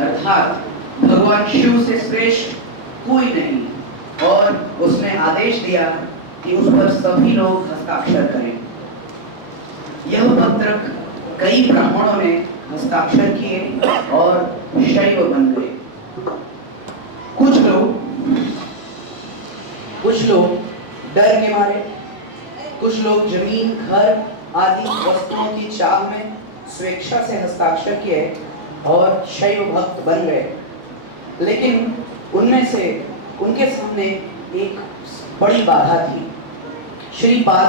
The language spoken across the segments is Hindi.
अर्थात भगवान शिव से श्रेष्ठ कोई नहीं, और उसने आदेश दिया कि उस पर सभी लोग हस्ताक्षर करें। यह पत्र कई ब्राह्मणों ने हस्ताक्षर किए और शैव बन गए। कुछ लोग डर के मारे, कुछ लोग जमीन, घर आदि वस्तुओं की चाह में स्वेच्छा से हस्ताक्षर किए और शैव भक्त बन गए। लेकिन उनमें से उनके सामने एक बड़ी बाधा थी। श्रीपाद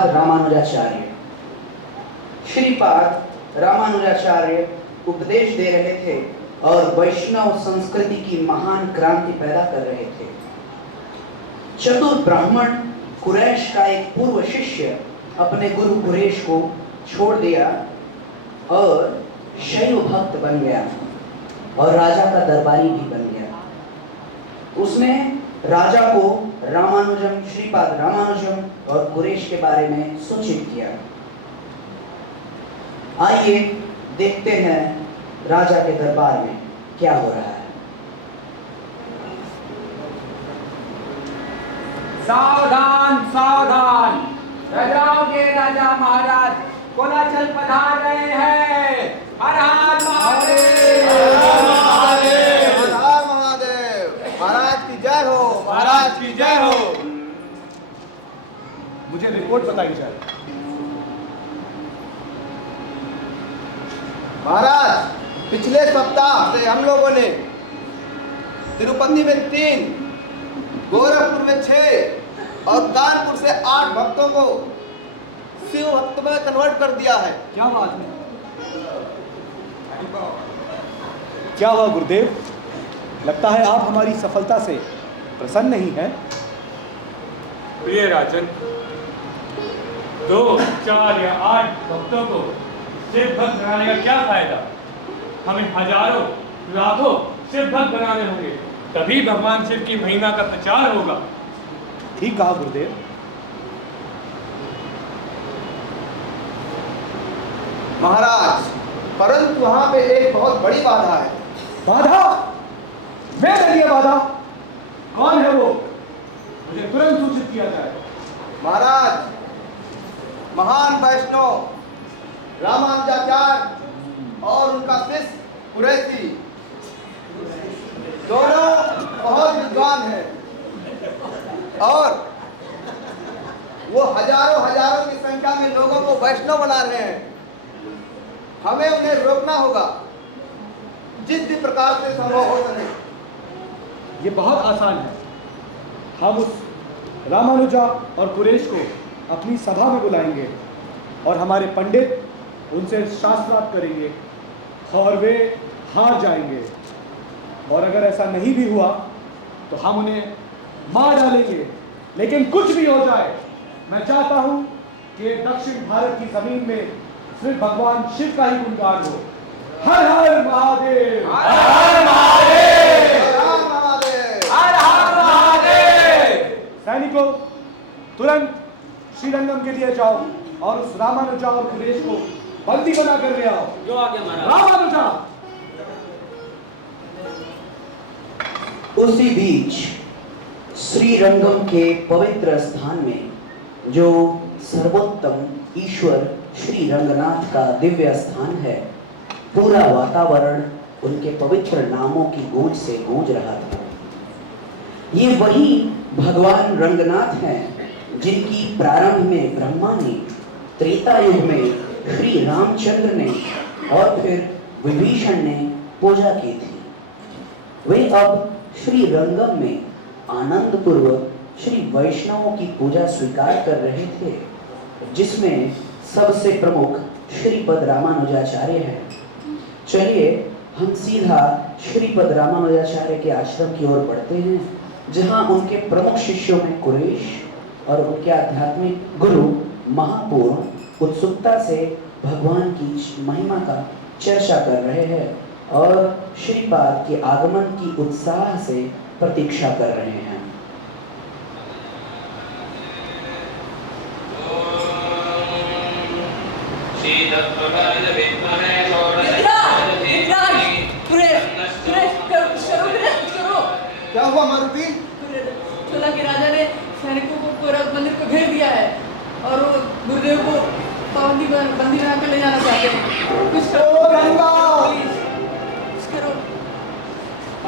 रामानुजाचार्य उपदेश दे रहे थे और वैष्णव संस्कृति की महान क्रांति पैदा कर रहे थे। चतुर ब्राह्मण कुरैश का एक पूर्व शिष्य अपने गुरु कुरेश को छोड़ दिया और शैव भक्त बन गया और राजा का दरबारी भी बन गया। उसने राजा को श्रीपाद रामानुजम और कुरेश के बारे में सूचित किया। आइए देखते हैं राजा के दरबार में क्या हो रहा है। सावधान सावधान, राजाओं के राजा महाराज कोलाचल पधार रहे हैं। हर हर महादेव, हर हर महादेव। महाराज की जय हो, महाराज की जय हो। मुझे रिपोर्ट बताई जाए। महाराज, पिछले सप्ताह से हम लोगों ने तिरुपति में 3, गोरखपुर में 6 और कानपुर से 8 भक्तों को शिव भक्त में कन्वर्ट कर दिया है। क्या बात है? क्या हुआ गुरुदेव? लगता है आप हमारी सफलता से प्रसन्न नहीं हैं। प्रिय राजन, 2, 4 या 8 भक्तों को शिव भक्त बनाने का क्या फायदा? हमें हजारों लाखों शिव भक्त बनाने होंगे, तभी भगवान शिव की महिमा का प्रचार होगा। ठीक कहा गुरुदेव। महाराज, परंतु वहां पे एक बहुत बड़ी बाधा है। बाधा? मैं दे दिया बाधा? कौन है वो? मुझे तुरंत सूचित किया जाए। महाराज, महान वैष्णव रामानुजाचार्य और उनका शिष्य कुरैशी दोनों बहुत विद्वान हैं और वो हजारों की संख्या में लोगों को वैष्णव बना रहे हैं। हमें उन्हें रोकना होगा जिस भी प्रकार से संभव हो सके। ये बहुत आसान है। हम उस रामानुजा और कुरेश को अपनी सभा में बुलाएंगे और हमारे पंडित उनसे शास्त्रार्थ करेंगे और वे हार जाएंगे, और अगर ऐसा नहीं भी हुआ तो हम उन्हें मार डालेंगे। लेकिन कुछ भी हो जाए, मैं चाहता हूं कि दक्षिण भारत की जमीन में सिर्फ भगवान शिव का ही गुणगान हो। हर हर महादेव, हर हर महादेव, हर हर महादेव। सैनिकों, तुरंत श्रीरंगम के लिए जाओ और उस रामानुजा और कुरेश को बंदी बना कर ले आओ। जो आगे महाराज। रामानुजा। उसी बीच श्रीरंगम के पवित्र स्थान में, जो सर्वोत्तम ईश्वर श्री रंगनाथ का दिव्य स्थान है, पूरा वातावरण उनके पवित्र नामों की गूंज से गूंज रहा था। ये वही भगवान रंगनाथ हैं जिनकी प्रारंभ में ब्रह्मा ने, त्रेता युग में श्री रामचंद्र ने और फिर विभीषण ने पूजा की थी। वे अब श्री रंगम में आनंद पूर्वक श्री वैष्णवों की पूजा स्वीकार कर रहे थे, जिसमें सबसे प्रमुख श्रीपद रामानुजाचार्य हैं। चलिए हम सीधा श्रीपद रामानुजाचार्य के आश्रम की ओर बढ़ते हैं, जहां उनके प्रमुख शिष्यों में कुरेश और उनके आध्यात्मिक गुरु महापूर्ण उत्सुकता से भगवान की महिमा का चर्चा कर रहे हैं और श्रीपाद के आगमन की उत्साह से प्रतीक्षा कर रहे हैं। विद्राज, विद्राज, कुरेश, कुरेश, क्या हुआ मारुति? चोला के राजा ने सैनिकों को पूरा मंदिर को घेर दिया है और वो गुरुदेव को बंदी बना कर ले जाना चाहते हैं। कुछ करो। ओ रंगा! प्लीज, कुछ करो।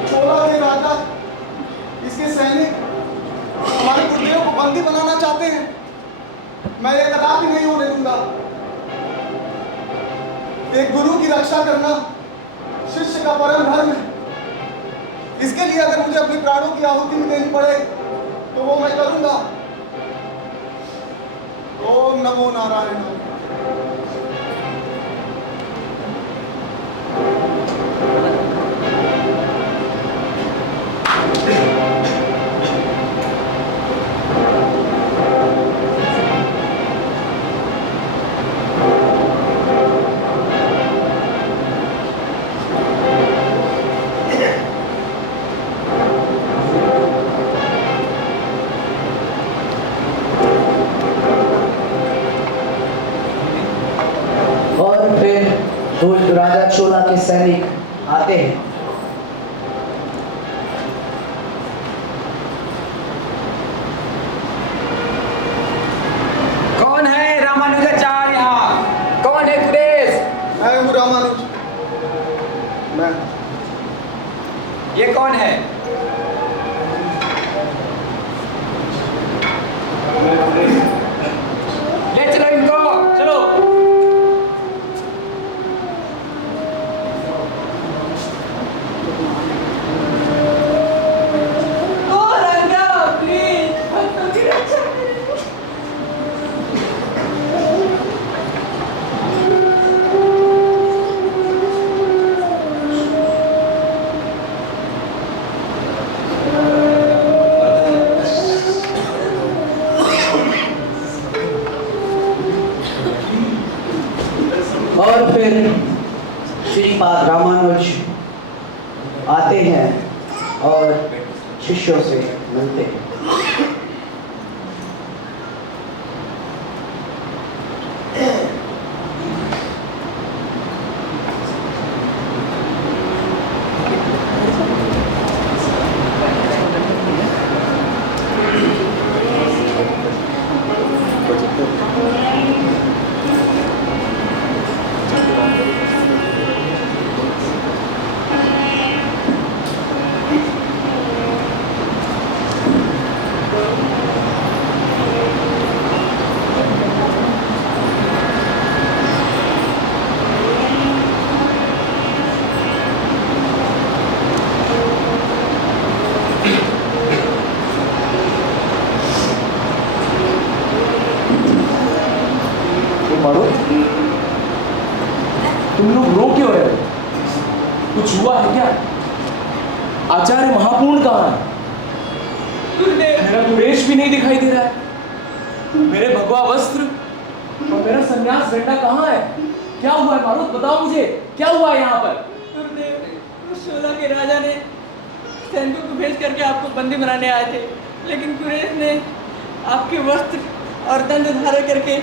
चोला के राजा, इसके सैनिक हमारे गुरुदेव को बंदी बनाना चाहते हैं। मैं ये कदापि नहीं होने दूंगा। एक गुरु की रक्षा करना शिष्य का परम धर्म है। इसके लिए अगर मुझे अपने प्राणों की आहुति में देनी पड़े तो वो मैं करूंगा। ओम नमो नारायण। और फिर दो राजा चोला के सैनिक आते हैं। कौन है रामानुजाचार्य यहाँ? कौन है कुरेश? मैं हूँ रामानुज। मैं ये कौन है? ले चलो इनको, चलो। ओ रंगा, प्लीज, भक्तों की रक्षा करो। और फिर श्रीपाद रामानुज आते हैं और शिष्यों से मिलते हैं। तुम लोग रो क्यों रहे हो? कुछ हुआ है क्या? आचार्य महापूर्ण कहाँ है? मेरा कुरेश भी नहीं दिखाई दे रहा है। मेरे भगवा वस्त्र और मेरा संन्यास झंडा कहाँ है? क्या हुआ है मारुत? बताओ मुझे, क्या हुआ है यहाँ पर? गुरुदेव, उस चोला के राजा ने सैनिकों को भेज करके आपको बंदी बनाने आए थे, लेकिन कुरेश ने आपके वस्त्र और दंड धारण करके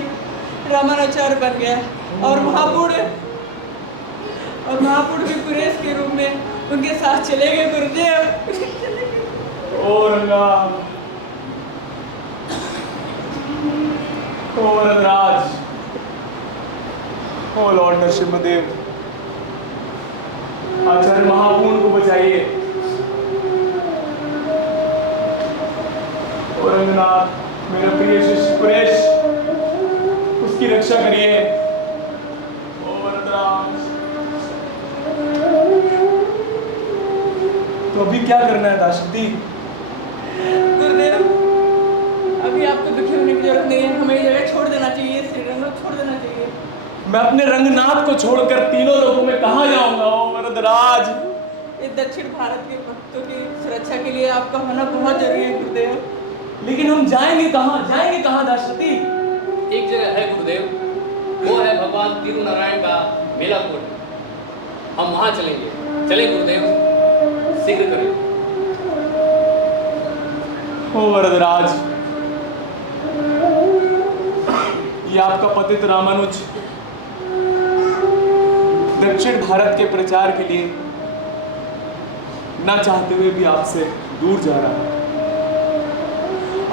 रामानुजाचार्य बन गया और महापूर्ण भी कुरेश के रूप में उनके साथ चले गए। गुरुदेव, ओ रंगा, ओ वरदराज, ओ लॉर्ड नरसिम्हदेव, आचार्य महापूर्ण को बचाइए। ओ रंगनाथ, मेरा प्रिय शिष्य कुरेश, उसकी रक्षा करिए। ओ वरदराज, तो अभी क्या करना है दाशरथी? गुरुदेव, अभी आपको दुखी होने की जरूरत नहीं है। हमें ये जगह छोड़ देना चाहिए, श्रीरंग छोड़ देना चाहिए। मैं अपने रंगनाथ को छोड़कर तीनों लोगों में कहाँ जाऊंगा? ओ वरदराज, इस दक्षिण भारत के भक्तों की सुरक्षा के लिए आपका होना बहुत जरूरी है गुरुदेव। लेकिन हम जाएंगे कहाँ दाशरथी? एक जगह है गुरुदेव, वो है भगवान तिरुनारायण का मेला कोट। हम वहां चलेंगे। चले गुरुदेव, शीघ्र करें। ओ वरदराज, ये आपका पतित रामानुज दक्षिण भारत के प्रचार के लिए ना चाहते हुए भी आपसे दूर जा रहा है।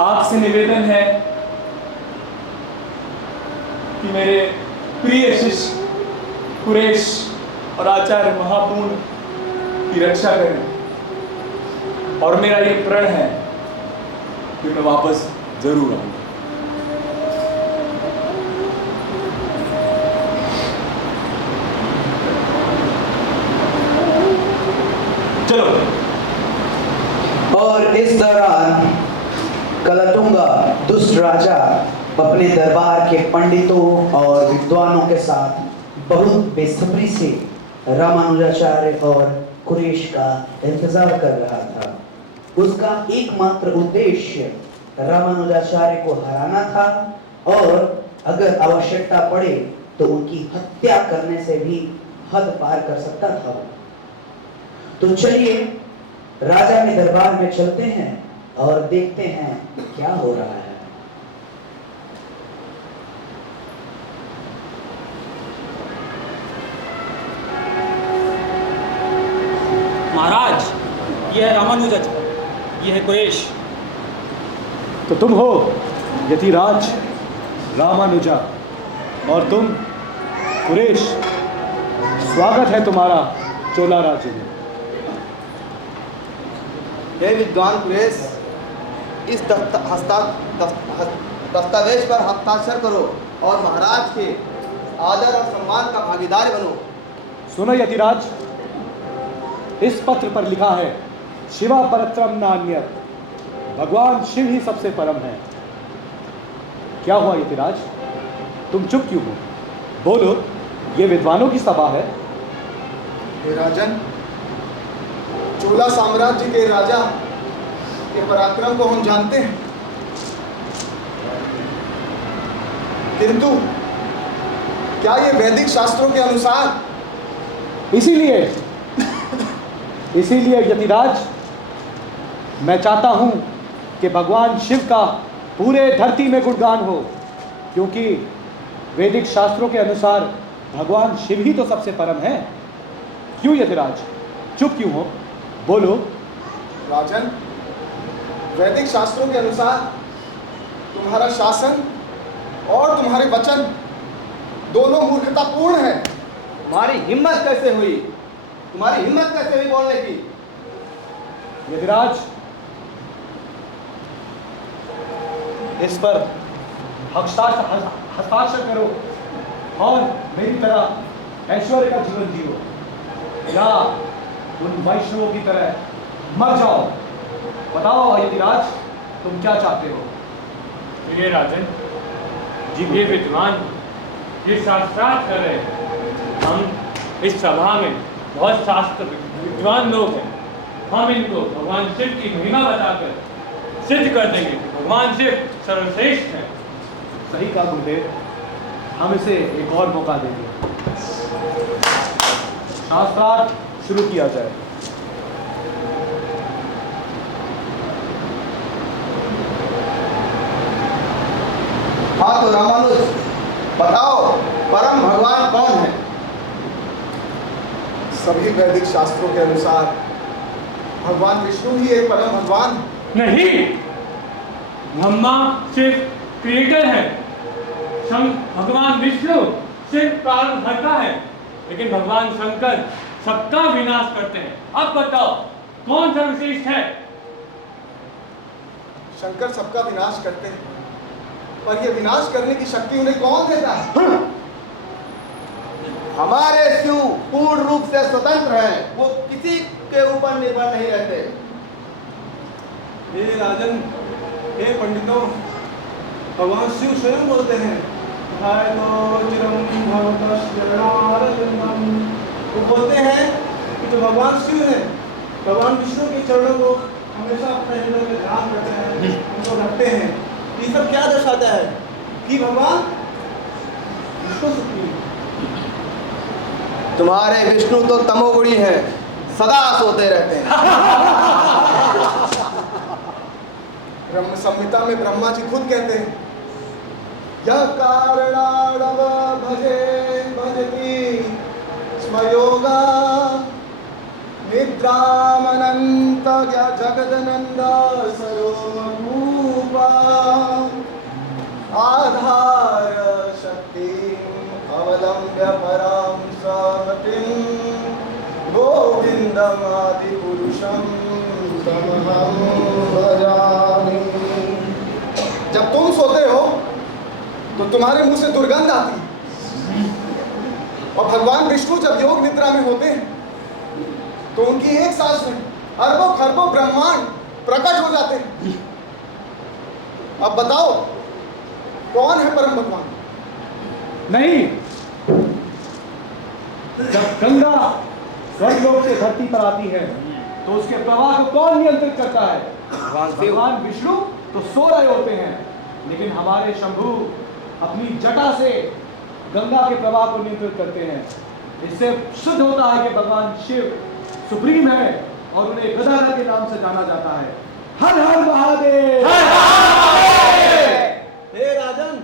आपसे निवेदन है कि मेरे प्रिय शिष्य कुरैश और आचार्य महापूर्ण की रक्षा करें, और मेरा ये प्रण है कि मैं वापस जरूर आऊंगा। चलो। और इस दौरान कलतुंगा दुष्ट राजा अपने दरबार के पंडितों और विद्वानों के साथ बहुत बेसब्री से रामानुजाचार्य और कुरैश का इंतजार कर रहा था। उसका एकमात्र उद्देश्य रामानुजाचार्य को हराना था, और अगर आवश्यकता पड़े तो उनकी हत्या करने से भी हद पार कर सकता था। तो चलिए राजा के दरबार में चलते हैं और देखते हैं क्या हो रहा है। महाराज, यह है रामानुजाचार्य, यह है कुरैश। तो तुम हो यतिराज रामानुजा और तुम कुरैश। स्वागत है तुम्हारा चोला राज्य में। हे विद्वान कुरैश, इस दस्तावेज पर हस्ताक्षर करो और महाराज के आदर और सम्मान का भागीदार बनो। सुनो यतिराज, इस पत्र पर लिखा है शिवा परत्रम नान्यत्, भगवान शिव ही सबसे परम है। क्या हुआ यतिराज, तुम चुप क्यों हो? बोलो, ये विद्वानों की सभा है। हे राजन, चोला साम्राज्य के राजा के पराक्रम को हम जानते हैं, किंतु क्या ये वैदिक शास्त्रों के अनुसार? इसीलिए यतिराज, मैं चाहता हूं कि भगवान शिव का पूरे धरती में गुणगान हो, क्योंकि वैदिक शास्त्रों के अनुसार भगवान शिव ही तो सबसे परम है। क्यों यतिराज, चुप क्यों हो? बोलो। राजन, वैदिक शास्त्रों के अनुसार तुम्हारा शासन और तुम्हारे वचन दोनों मूर्खतापूर्ण हैं। तुम्हारी हिम्मत कैसे हुई बोलने की? यतिराज, इस पर हस्ताक्षर करो और मेरी तरह ऐश्वर्य का जीवन जियो, या उन वैष्णवों की तरह मर जाओ। बताओ यतिराज, तुम क्या चाहते हो? प्रिय राजन जी, ये विद्वान ये शास्त्रार्थ कर रहे हैं। हम इस सभा में बहुत शास्त्र विद्वान लोग हैं। हम इनको भगवान शिव की महिमा बताकर सिद्ध कर देंगे। भगवान शिव सर्वश्रेष्ठ है। सही कहा गुरुदेव, हम इसे एक और मौका देंगे। शास्त्रार्थ शुरू किया जाए। हाँ तो रामानुज, बताओ परम भगवान कौन है? सभी वैदिक शास्त्रों के अनुसार भगवान विष्णु ही एक परम भगवान। नहीं, ब्रह्मा शिव क्रिएटर है, भगवान विष्णु शिव प्राणहर्ता है, लेकिन भगवान शंकर सबका विनाश करते हैं। अब बताओ कौन सर्वश्रेष्ठ है? शंकर सबका विनाश करते हैं, पर यह विनाश करने की शक्ति उन्हें कौन देता है? हमारे शिव पूर्ण रूप से स्वतंत्र हैं, वो किसी के ऊपर निर्भर नहीं रहते। हे राजन, हे पंडितों, भगवान शिव स्वयं बोलते हैं, वो बोलते हैं कि जो भगवान शिव है, भगवान विष्णु के चरणों को हमेशा अपने हृदय में ध्यान करते हैं, उनको रखते हैं। ये सब क्या दर्शाता है कि भगवान विष्णु सुप्रीम। तुम्हारे विष्णु तो तमोगुणी है, सदा सोते रहते हैं। ब्रह्म संहिता में ब्रह्मा जी खुद कहते हैं, यह कारणाणव भजे भजति स्म योगा निद्रामनंत जगदनंद सर्वभूपा आधार शक्ति अवलंब्य परां सहतिं गोविंदम आदि पुरुषम तमहं भजामि। जब तुम सोते हो तो तुम्हारे मुंह से दुर्गंध आती है, और भगवान विष्णु जब योग निद्रा में होते हैं तो उनकी एक सांस में अरबों खरबों ब्रह्मांड प्रकट हो जाते हैं। अब बताओ कौन है परम भगवान? नहीं, जब गंगा स्वर्गलोक से धरती पर आती है तो उसके प्रवाह को कौन नियंत्रित करता है? भगवान विष्णु तो सो रहे होते हैं, लेकिन हमारे शंभु अपनी जटा से गंगा के प्रवाह को नियंत्रित करते हैं। इससे सिद्ध होता है कि भगवान शिव सुप्रीम है और उन्हें गदाधर के नाम से जाना जाता है। हर हर महादेव। हे राजन,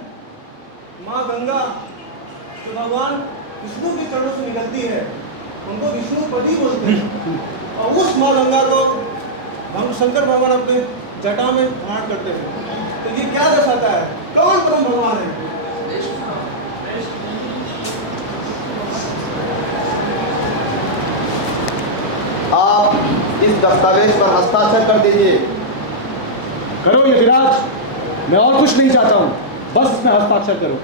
माँ गंगा जो भगवान विष्णु के चरणों से निकलती है उनको विष्णुपति बोलते हैं, और उस माँ गंगा को हम शंकर भगवान अपने जटा में धारण करते हैं। तो ये क्या दर्शाता है? कौन परम भगवान है? आप इस दस्तावेज पर हस्ताक्षर कर दीजिए। करो यतिराज, मैं और कुछ नहीं चाहता हूं, बस इसमें हस्ताक्षर करो।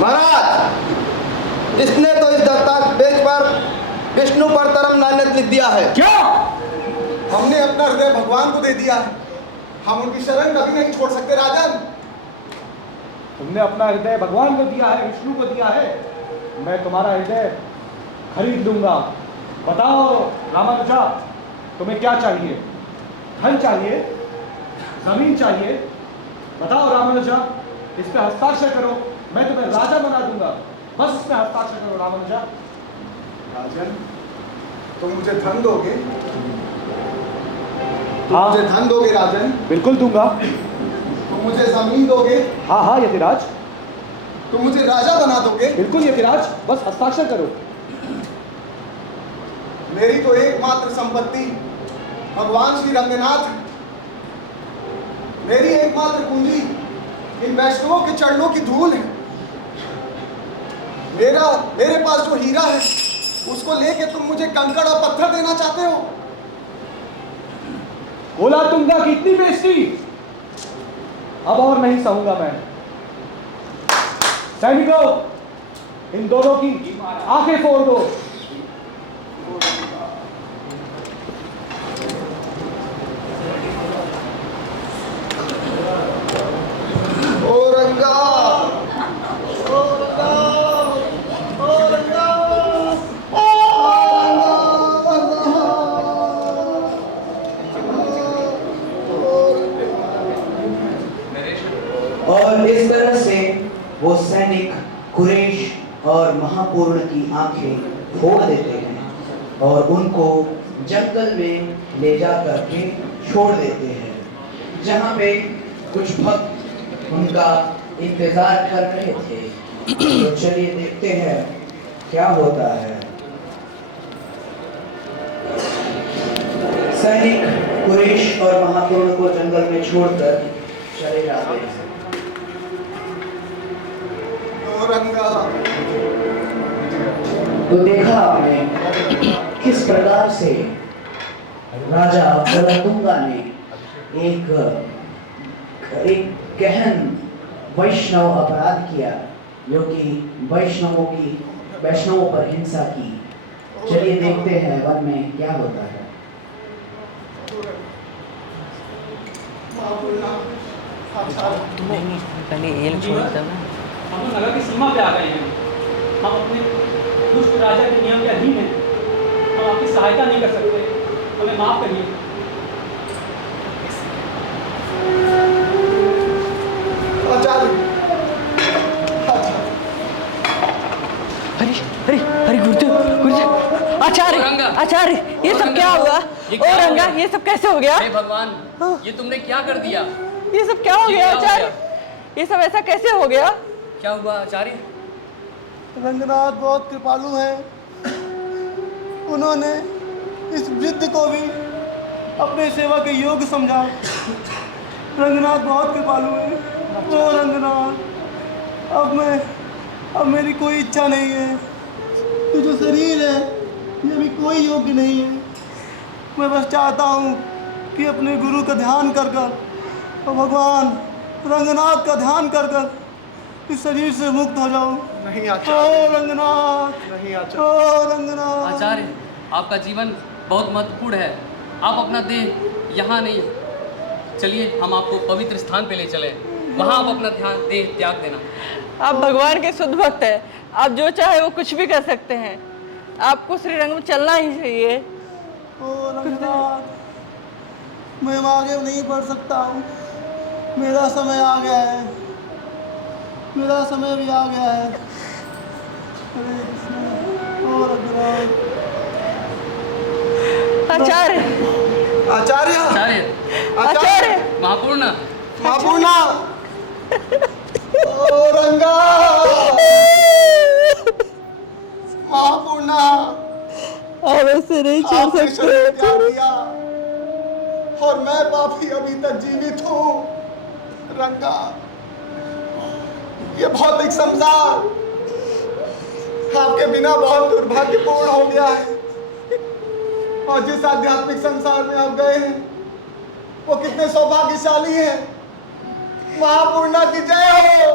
महाराज, इसने तो इस दस्तावेज पर विष्णु पर तरम नान्यत लिख दिया है। क्या? हमने अपना हृदय भगवान को दे दिया है, हम उनकी शरण कभी नहीं छोड़ सकते। राजन, तुमने अपना हृदय भगवान को दिया है, विष्णु को दिया है, मैं तुम्हारा हृदय खरीद लूंगा। बताओ रामानुजा, तुम्हें क्या चाहिए? धन चाहिए? जमीन चाहिए? बताओ रामानुजा, इस पे हस्ताक्षर करो, मैं तुम्हें राजा बना दूंगा। बस इस पे हस्ताक्षर करो रामानुजा। राजन, तुम मुझे धन दोगे? तुम हाँ। मुझे धन दोगे राजन? बिल्कुल दूंगा। तुम मुझे जमीन दोगे? हाँ हाँ यतिराज। तुम मुझे राजा बना दोगे? बिल्कुल यतिराज, बस हस्ताक्षर करो। मेरी तो एकमात्र संपत्ति भगवान श्री रंगनाथ है। मेरी एकमात्र पूंजी इन वैष्णवों के चरणों की धूल है। मेरे पास जो हीरा है उसको लेके तुम मुझे कंकड़ और पत्थर देना चाहते हो? बोला तुंगा की इतनी बेइज्जती, अब और नहीं सहूंगा मैं। सैनिकों, इन दोनों की आंखें फोड़ दो। ओ रंगा, ओ रंगा, ओ रंगा, और इस तरह से वो सैनिक कुरैश और महापूर्ण की आंखें फोड़ देते हैं और उनको जंगल में ले जा करके छोड़ देते हैं, जहाँ पे कुछ भक्त उनका इंतजार कर रहे थे। तो चलिए देखते हैं क्या होता है। सैनिक कुरैश और महापूर्ण को जंगल में छोड़कर चले जाते हैं। ओ रंगा, तो देखा आपने किस प्रकार से राजा कुलतुंगा ने एक गहन वैष्णव अपराध किया, जो कि वैष्णवों पर हिंसा की। चलिए देखते हैं वन में क्या होता है। हम लोग नगर की सीमा पे आ गए हैं। हम अपने दुष्ट राजा के नियम के अधीन हैं। हम आपकी सहायता नहीं कर सकते, हमें माफ करिए। हरी हरी हरी गुरुदेव गुरुदेव, आचार्य आचार्य, ये सब क्या हुआ? ओ रंगा, ये सब कैसे हो गया? हे भगवान, ये तुमने क्या कर दिया? ये सब क्या हो गया आचार्य? ये सब ऐसा कैसे हो गया? क्या हुआ आचार्य? रंगनाथ बहुत कृपालु हैं। उन्होंने इस वृद्ध को भी अपने सेवा के योग्य समझा। रंगनाथ बहुत कृपालु हैं। ओ रंगनाथ, अब मेरी कोई इच्छा नहीं है। ये जो शरीर है ये भी कोई योग्य नहीं है। मैं बस चाहता हूँ कि अपने गुरु का ध्यान कर कर और भगवान रंगनाथ का ध्यान कर कर इस शरीर से मुक्त हो जाऊँ। नहीं ओ आचार्य, रंगनाथ, नहीं ओ आचार्य। रंगनाथ। आचार्य, आपका जीवन बहुत महत्वपूर्ण है। आप अपना देह यहाँ नहीं, चलिए हम आपको पवित्र स्थान पे ले चले, वहाँ आप अपना ध्यान देह त्याग देना। आप भगवान के शुद्ध भक्त हैं। आप जो चाहे वो कुछ भी कर सकते हैं। आपको श्रीरंग में चलना ही चाहिए। ओ रंगनाथ, मैं आगे नहीं बढ़ सकता हूँ। मेरा समय आ गया है। मेरा समय भी आ गया है। हरे कृष्ण। ओ रंगनाथ। आचार्य आचार्य, आचार्य, आचार्य, महापूर्ण, महापूर्णा। ओ रंगा, महापूर्णा, आप ऐसे नहीं छोड़ आपने शरीर सकते। त्याग दिया और मैं पापी अभी तक जीवित हूँ। रंगा, ये भौतिक संसार आपके बिना बहुत दुर्भाग्यपूर्ण हो गया है। और जिस आध्यात्मिक संसार में आप गए हैं वो कितने सौभाग्यशाली हैं। महापूर्णा की जय हो,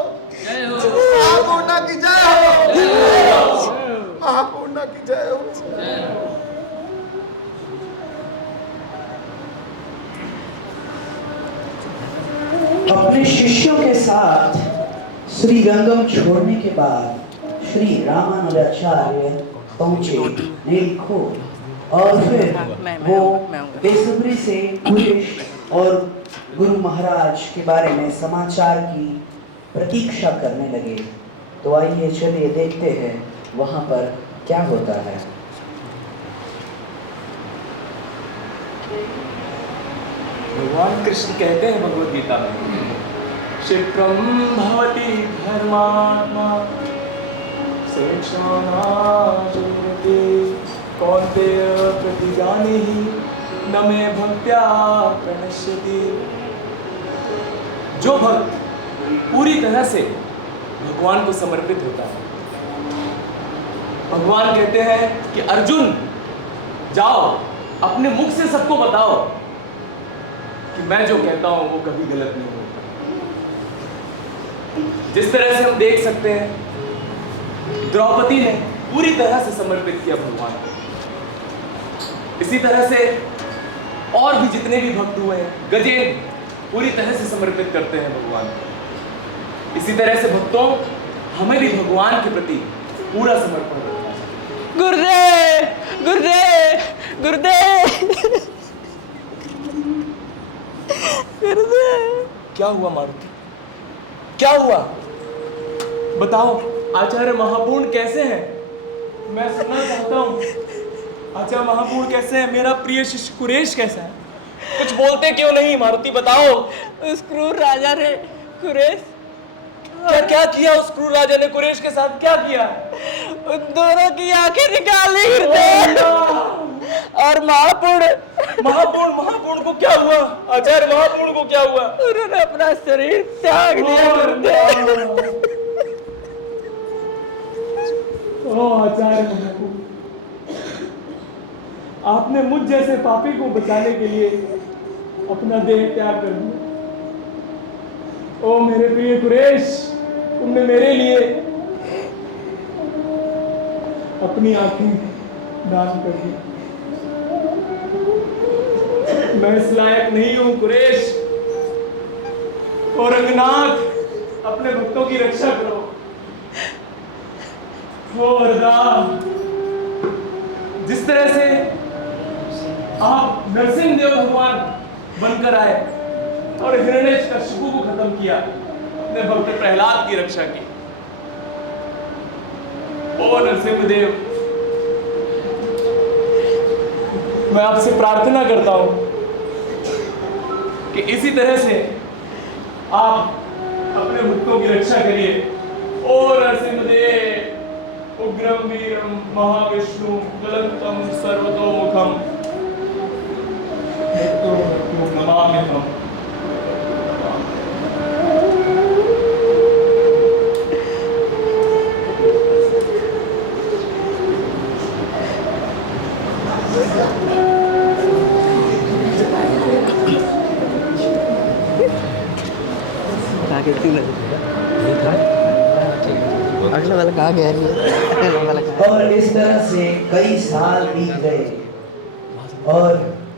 जय हो, महापूर्णा की जय हो, महापूर्णा की जय हो। जय हो। अपने शिष्यों के साथ श्री रंगम छोड़ने के बाद श्री रामानुजाचार्य पहुंचे नीलखोल और फिर वो बेसब्री से कुरेश और गुरु महाराज के बारे में समाचार की प्रतीक्षा करने लगे। तो आइए चलिए देखते हैं वहां पर क्या होता है। भगवान कृष्ण कहते हैं भगवद गीता में, क्षिप्रम भवति धर्मात्मा स्वेच्छा नाशयते कौन्तेय प्रतिजानीहि न मे भक्त्या प्रणश्यति। जो भक्त पूरी तरह से भगवान को समर्पित होता है, भगवान कहते हैं कि अर्जुन जाओ अपने मुख से सबको बताओ कि मैं जो कहता हूं वो कभी गलत नहीं होता। जिस तरह से हम देख सकते हैं द्रौपदी ने पूरी तरह से समर्पित किया भगवान को, इसी तरह से और भी जितने भी भक्त हुए हैं, गजेंद्र पूरी तरह से समर्पित करते हैं भगवान को। इसी तरह से भक्तों हमें भी भगवान के प्रति पूरा समर्पण करना चाहिए। गुरुदेव, गुरुदेव, गुरुदेव, गुरुदेव। क्या हुआ मारुति, क्या हुआ? बताओ आचार्य महापूर्ण कैसे हैं? मैं सुनना चाहता हूँ। आचार्य महापूर्ण कैसे हैं? मेरा प्रिय शिष्य कुरेश कैसा है? कुछ बोलते क्यों नहीं मारुति, बताओ। उस क्रूर राजा ने कुरेश क्या किया? उस क्रूर राजा ने कुरेश के साथ क्या किया? उन दोनों की आंखें निकाली गुरुदेव। और महापूर्ण को क्या हुआ? आचार्य महापूर्ण को क्या हुआ? उन्होंने अपना शरीर त्याग दिया गुरुदेव। ओ आचार्य महापूर्ण, आपने मुझ जैसे पापी को बचाने के लिए अपना देह त्याग कर दिया। ओ मेरे प्रिय कुरेश, तुमने मेरे लिए अपनी आंखें दान कर दी। मैं इस लायक नहीं हूं कुरेश। और रंगनाथ, अपने भक्तों की रक्षा करो। ओ राम, जिस तरह से आप नरसिंहदेव भगवान बनकर आए और हिरण्यकशिपु को खत्म किया, अपने भक्त प्रहलाद की रक्षा की। ओ नरसिंहदेव, मैं आपसे प्रार्थना करता हूं कि इसी तरह से आप अपने भक्तों की रक्षा करिए। और नरसिंहदेव उग्रम वीरम महाविष्णु ज्वलंतम सर्वतोमुखम नमाम्यहम्। अगला वाला कहाँ गया और इस तरह से कई साल बीत गए और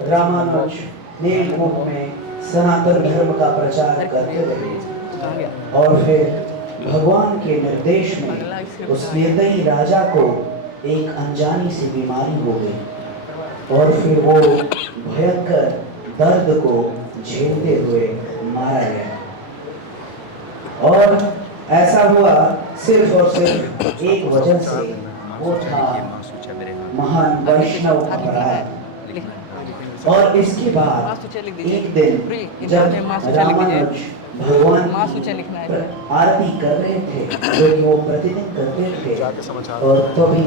रामानुज नेल रूप में सनातन धर्म का प्रचार करते रहे। और फिर भगवान के निर्देश में उस निर्दयी राजा को एक अनजानी सी बीमारी हो गई और फिर वो भयंकर दर्द को झेलते हुए मारा गया। और ऐसा हुआ सिर्फ और सिर्फ एक वजह से, वो था महान वैष्णव अपराध। और इसके बाद एक दिन जब रामानुज भगवान की आरती कर रहे थे जो कि वो प्रतिदिन करते थे, और तभी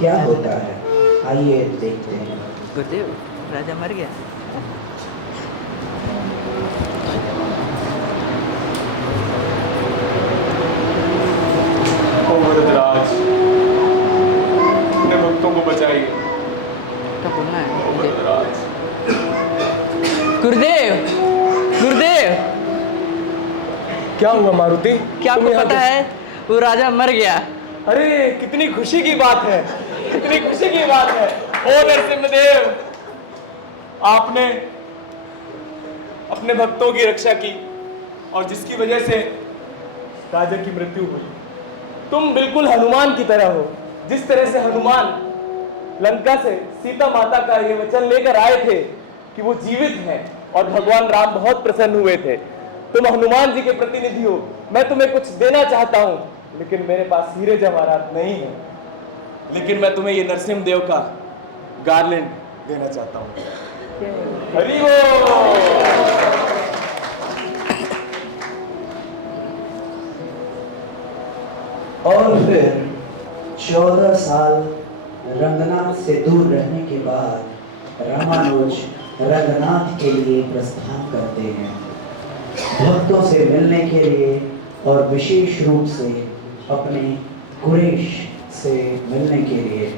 क्या होता है आइए देखते हैं। गुरुदेव, राजा मर गया। वरदराज, अपने भक्तों को बचाइए। क्या बोलना है वरदराज। गुरुदेव? गुरुदेव, क्या हुआ मारुति? क्या आपको पता है वो राजा मर गया? अरे कितनी खुशी की बात है, कितनी खुशी की बात है। ओ नरसिंहदेव, आपने अपने भक्तों की रक्षा की और जिसकी वजह से राजा की मृत्यु हुई। तुम बिल्कुल हनुमान की तरह हो। जिस तरह से हनुमान लंका से सीता माता का ये वचन लेकर आए थे कि वो जीवित हैं और भगवान राम बहुत प्रसन्न हुए थे, तुम हनुमान जी के प्रतिनिधि हो। मैं तुम्हें कुछ देना चाहता हूं, लेकिन मेरे पास हीरे जवाहरात नहीं है, लेकिन मैं तुम्हें ये नरसिंहदेव का गार्लैंड देना चाहता हूं। हरि बोल। और फिर 14 साल रंगनाथ से दूर रहने के बाद रामानुज रंगनाथ के लिए प्रस्थान करते हैं, भक्तों से मिलने के लिए और विशेष रूप से अपने कुरेश से मिलने के लिए।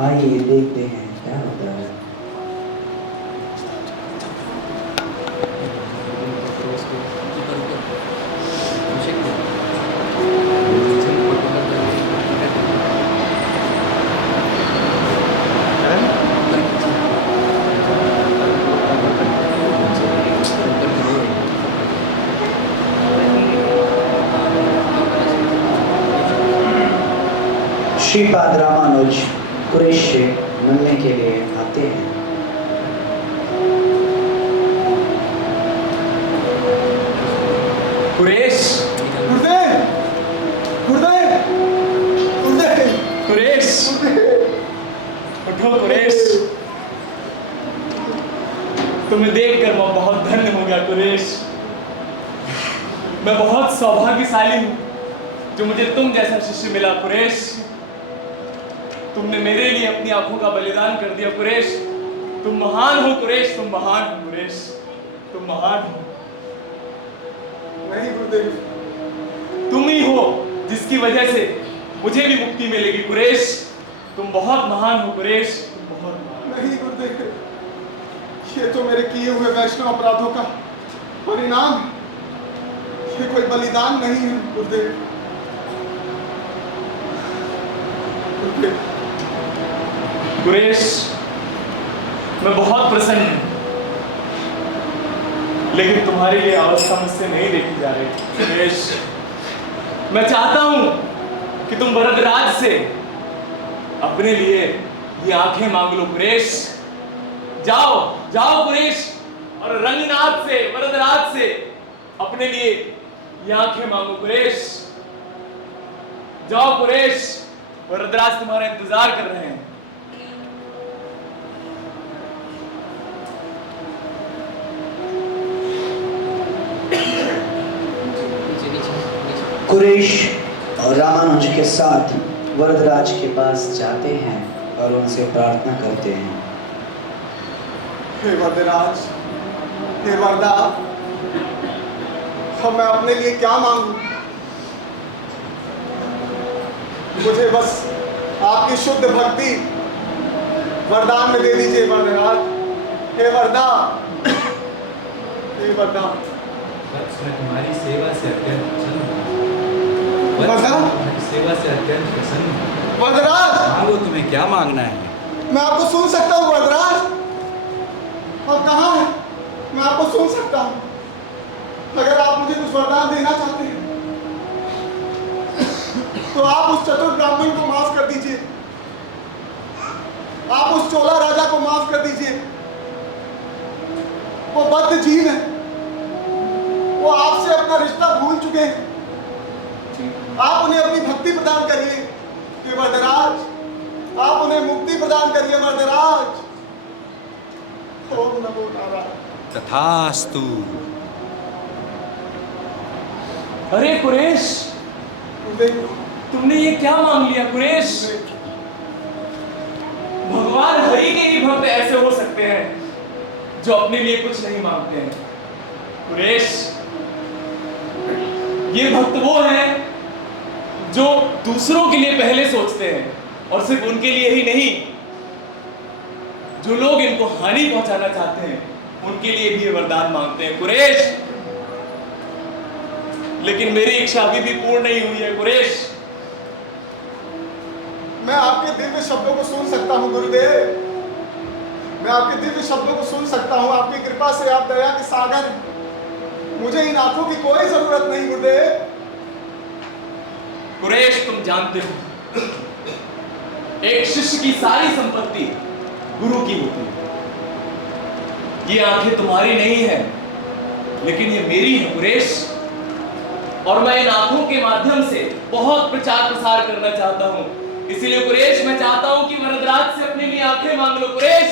आइए देखते हैं क्या होता है। श्रीपाद रामानुज कुरेश से मिलने के लिए आते हैं। कुरेश, गुरुदेव, गुरुदेव, गुरुदेव, कुरेश, उठो कुरेश। तुम्हें देखकर मैं बहुत धन्य हो गया कुरेश। मैं बहुत सौभाग्यशाली हूँ जो मुझे तुम जैसा शिष्य मिला कुरेश। तुमने मेरे लिए अपनी आंखों का बलिदान कर दिया कुरेश। तुम महान हो कुरेश, तुम महान हो कुरेश, तुम महान हो। नहीं गुरुदेव, तुम ही हो जिसकी वजह से मुझे भी मुक्ति मिलेगी कुरेश। तुम बहुत महान हो कुरेश, तुम बहुत महान। नहीं गुरुदेव, ये तो मेरे किए हुए वैष्णव अपराधों का परिणाम, ये कोई बलिदान नहीं है गुरुदेव। गुरुदेव, कुरेश, मैं बहुत प्रसन्न हूं, लेकिन तुम्हारी ये अवस्था मुझसे नहीं देखी जा रही। कुरेश, मैं चाहता हूं कि तुम वरदराज से अपने लिए ये आंखें मांग लो कुरेश। जाओ जाओ कुरेश, और रंगनाथ से, वरदराज से अपने लिए ये आंखें मांगो कुरेश। जाओ कुरेश, वरदराज तुम्हारा इंतजार कर रहे हैं। कुरैश और रामानुज के साथ वरदराज के पास जाते हैं और उनसे प्रार्थना करते हैं। हे वरदराज, हे वरदा, अब मैं अपने लिए क्या मांगू? मुझे बस आपकी शुद्ध भक्ति वरदान में दे दीजिए वरदराज। हे वरदा, हे वरदा। मैं तुम्हारी सेवा से अत्यंत प्रसन्न हूँ। वरदा, तुम्हारी सेवा से अत्यंत प्रसन्न हूँ। वरदराज, मांगो, तुम्हें क्या मांगना है? मैं आपको सुन सकता हूँ वरदराज। आप कहाँ हैं? मैं आपको सुन सकता हूँ। अगर आप मुझे कुछ वरदान देना चाहते हैं तो आप उस चतुर ब्राह्मण को माफ कर दीजिए, आप उस चोला राजा को माफ कर दीजिए। वो बद्ध जीव है, वो आपसे अपना रिश्ता भूल चुके हैं। आप उन्हें अपनी भक्ति प्रदान करिए हे वरदराज, आप उन्हें मुक्ति प्रदान करिए वरदराज। ओम नमो नारायण। तथास्तु। अरे कुरैश, तुमने ये क्या मांग लिया कुरैश? भगवान हरि के ही भक्त ऐसे हो सकते हैं जो अपने लिए कुछ नहीं मांगते हैं। कुरैश, ये भक्त वो हैं जो दूसरों के लिए पहले सोचते हैं और सिर्फ उनके लिए ही नहीं, जो लोग इनको हानि पहुंचाना चाहते हैं उनके लिए भी ये वरदान मांगते हैं कुरैश। लेकिन मेरी इच्छा अभी भी पूर्ण नहीं हुई है कुरैश। मैं आपके दिव्य शब्दों को सुन सकता हूँ गुरुदेव, मैं आपके दिव्य शब्दों को सुन सकता हूँ। आपकी कृपा से आप दया के सागर हैं। मुझे इन आंखों की कोई जरूरत नहीं गुरुदेव। कुरैश, तुम जानते हो एक शिष्य की सारी संपत्ति गुरु की होती है। ये आंखें तुम्हारी नहीं है लेकिन ये मेरी है कुरैश, और मैं इन आंखों के माध्यम से बहुत प्रचार प्रसार करना चाहता हूं। इसीलिए कुरैश, मैं चाहता हूं कि वरदराज से अपने लिए आंखें मांग लो कुरैश,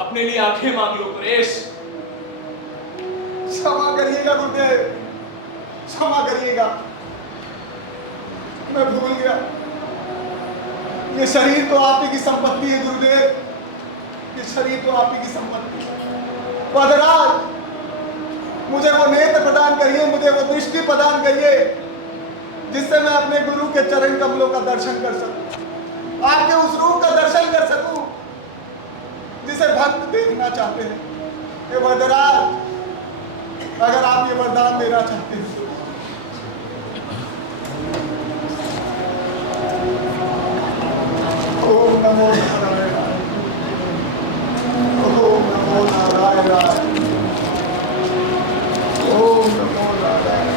अपने लिए आंखें मांग लो कुरैश। क्षमा करिएगा गुरुदेव, क्षमा करिएगा, मैं भूल गया। ये शरीर तो आप ही की संपत्ति है गुरुदेव, ये शरीर तो आप ही की संपत्ति है। वरदराज, मुझे वो नेत्र प्रदान करिए, मुझे वो दृष्टि प्रदान करिए जिससे मैं अपने गुरु के चरण कमलों का दर्शन कर सकूं, आपके उस रूप का दर्शन कर सकूं जिसे भक्त देखना चाहते हैं। ये वरदराज, अगर आप ये वरदान देना चाहते हैं ओम नमो नारायण, ओम नमो नारायण, ओम नमो नारायण।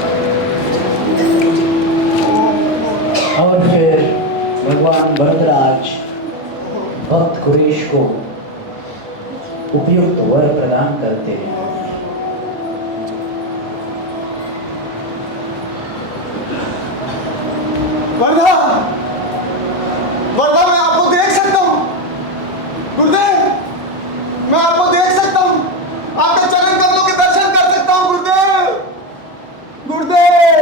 और फिर भगवान वरदराज भक्त कुरैश को उपयुक्त वर प्रदान करते हैं। वरदा, वरदा, मैं आपको देख सकता हूँ गुरुदेव, मैं आपको देख सकता हूँ, आपके चरण कमलों के दर्शन कर सकता हूँ गुरुदेव, गुरुदेव,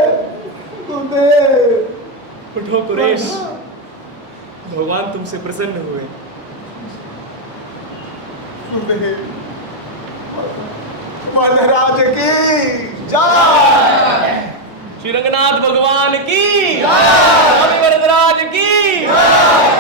गुरुदेव। उठो कुरैश, भगवान तुमसे प्रसन्न हुए। गुरुदेव, वरदराज की जय, श्री रंगनाथ भगवान की जय, स्वामी वरदराज की जय।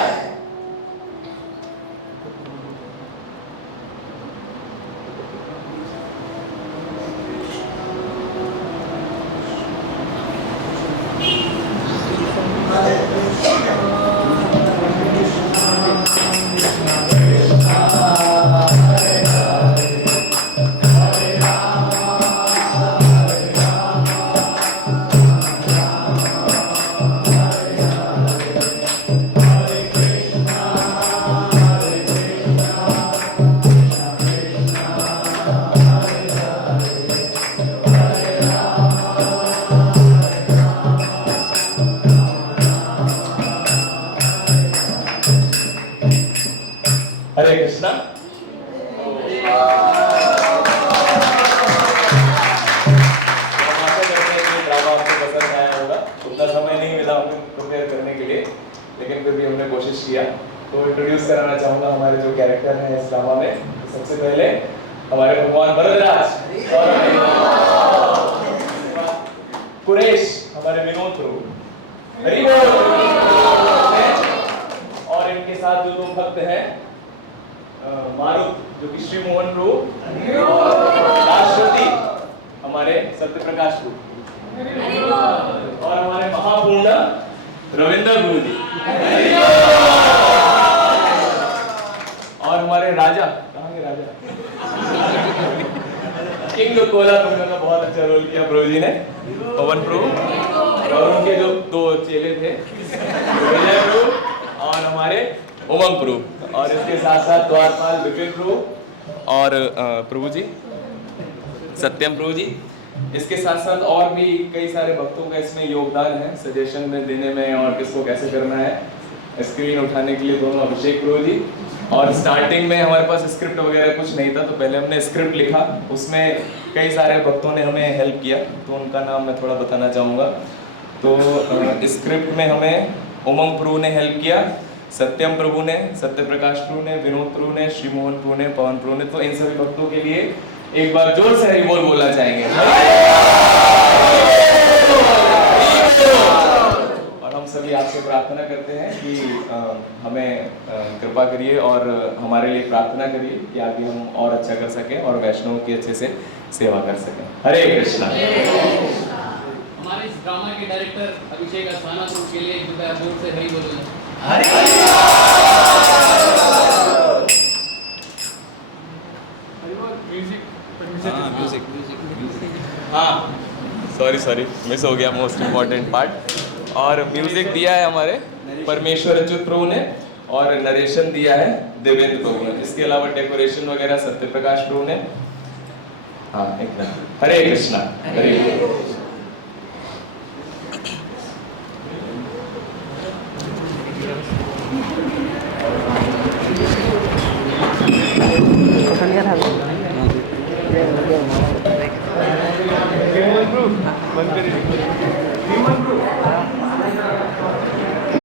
हरे कृष्णा। ड्रामा आपको पसंद आया होगा। हमने कोशिश किया। तो इंट्रोड्यूस कराना चाहूँगा हमारे जो कैरेक्टर हैं इस ड्रामा में। सबसे पहले हमारे भगवान वरदराज, कुरेश हमारे विनोद प्रभु, हरि बोल। और इनके साथ जो दो भक्त हैं मारुत जो कि श्री मोहन प्रभु, राष्ट्रपति हमारे सत्य प्रकाश प्रभु, और हमारे महापूर्ण रविंद्र प्रभु जी, और हमारे राजा, कहाँ के राजा, किंग कोला तुमने का बहुत अच्छा रोल किया प्रभु जी ने, पवन प्रभु, और उनके जो दो चेले थे विजय प्रभु और हमारे उमंग प्रभु, और इसके साथ साथ द्वारपाल विपिन प्रभु और प्रभु जी सत्यम प्रभु जी। इसके साथ साथ और भी कई सारे भक्तों का इसमें योगदान है सजेशन में देने में और किसको कैसे करना है, स्क्रीन उठाने के लिए दोनों अभिषेक प्रभु जी। और स्टार्टिंग में हमारे पास स्क्रिप्ट वगैरह कुछ नहीं था, तो पहले हमने स्क्रिप्ट लिखा, उसमें कई सारे भक्तों ने हमें हेल्प किया, तो उनका नाम मैं थोड़ा बताना चाहूँगा। तो स्क्रिप्ट में हमें उमंग प्रभु ने हेल्प किया, सत्यम प्रभु ने, सत्य प्रकाश प्रभु ने, विनोद प्रभु ने, श्री मोहन प्रभु ने, पवन प्रभु ने। तो इन सभी भक्तों के लिए एक बार जोर से हरि बोल बोलना चाहेंगे। और हम सभी आपसे प्रार्थना करते हैं कि हमें कृपा करिए और हमारे लिए प्रार्थना करिए कि आगे हम और अच्छा कर सकें और वैष्णव की अच्छे से सेवा कर सकें। हरे कृष्णा। हमारे इस ड्रामा के डायरेक्टर अभिषेक अस्थाना प्रभु के लिए कृपया जोर से हरि बोल। हाँ सॉरी मिस हो गया मोस्ट इम्पॉर्टेंट पार्ट। और म्यूजिक दिया है हमारे परमेश्वर अच्युत प्रभु ने और नरेशन दिया है देवेंद्र प्रभु ने। इसके अलावा डेकोरेशन वगैरह सत्य प्रकाश प्रभु ने। हाँ एकदम। हरे कृष्णा। हरे बंद करिए।